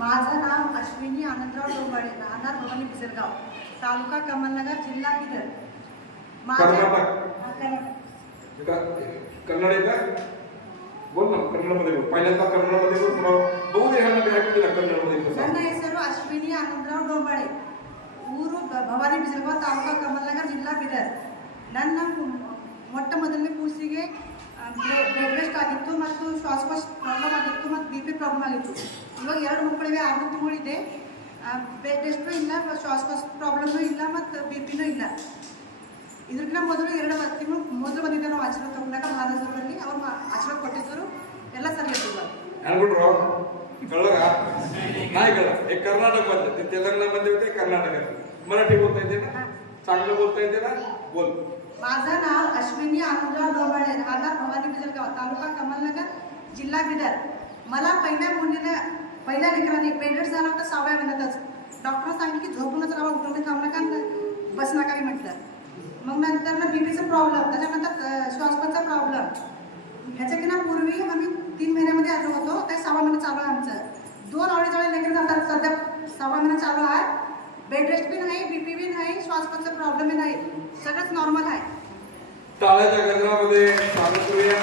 माझं नाव अश्विनी आनंदराव डोंबाळे, राहणार भवानी पिसरगाव, तालुका कमलनगर, जिल्हा बिदर. कन्नड आहे का? बोल ना, कन्नडमध्ये बोल. पहिल्यांदा कन्नडमध्ये बोल, पुन्हा बघू दे ह्यांना बॅग दिला कन्नडमध्ये. ನನ್ನ ಹೆಸರು ಅಶ್ವಿನಿ ಆನಂದರಾವ್ ಡೋಂಬಾಳೆ, ಊರು ಭವಾನಿ ಬಿಸರಗಾವ್, ತಾಲೂಕಾ ಕಮಲನಗರ್, ಜಿಲ್ಲಾ ಬೀದರ್. ನನ್ನ ಮೊಟ್ಟ ಮೊದಲನೇ ಕೂಸಿಗೆ ಬ್ಲಡ್ ರೆಸ್ಟ್ ಆಗಿತ್ತು ಮತ್ತು ಶ್ವಾಸಕೋಶ ಪ್ರಾಬ್ಲಮ್ ಆಗಿತ್ತು ಮತ್ತು BP ಪ್ರಾಬ್ಲಮ್ ಆಗಿತ್ತು. ಇವಾಗ 2 ಮಕ್ಕಳಿಗೆ 6 ತಿಂಗಳಿದೆ. ಬ್ಲಡ್ ರೆಸ್ಟು ಇಲ್ಲ, ಶ್ವಾಸಕೋಶ ಪ್ರಾಬ್ಲಮ್ನೂ ಇಲ್ಲ ಮತ್ತು BPನೂ ಇಲ್ಲ. ಇದಕ್ಕಿಂತ ಮೊದಲು 2 ತಿಂಗಳು ಮೊದಲು ಬಂದಿದ್ದೆ ನಾವು ಆಶೀರ್ವಾದ ತಗೊಂಡಾಗ ಮಹಾರಾಜರಲ್ಲಿ ಅವ್ರು ಆಶೀರ್ವಾದ ಕೊಟ್ಟಿದ್ದರು. ಎಲ್ಲ ಸರಿ ಇರ್ತಿಲ್ಲ अनकुंट्रो कळलं का? नाही कळलं. हे कर्नाटकमध्ये, ते तेलंगणामध्ये होते, कर्नाटकात. मराठी बोलता येते ना? चांगलं बोलता येते ना? बोल. माझं नाव अश्विनी आनंदराव डोंबाळे, राहणार भवानी बिसरगाव, तालुका कमलनगर, जिल्हा बिदर. मला पहिल्या लेकरांनी बेड रेस्ट झाला होता 6व्या महिन्यातच. डॉक्टर सांगितलं की झोपूनच राहा, उठवणे थांबू नका, बस नका मी म्हटलं. मग नंतर BPचा प्रॉब्लेम, त्याच्यानंतर श्वासकोशचा प्रॉब्लेम. ह्याच्या पूर्वी आम्ही 3 महिन्यामध्ये आलो होतो. ते 6वा महिना चालू आहे आमचं. 2 अडीच लेकर जातात. सध्या 6वा महिना चालू आहे. बेड रेस्ट बी नाही, BP बी नाही, श्वासकोशचा प्रॉब्लेम बी नाही, सगळंच नॉर्मल आहे. टाळ्याच्या गजरामध्ये स्वागत करूया.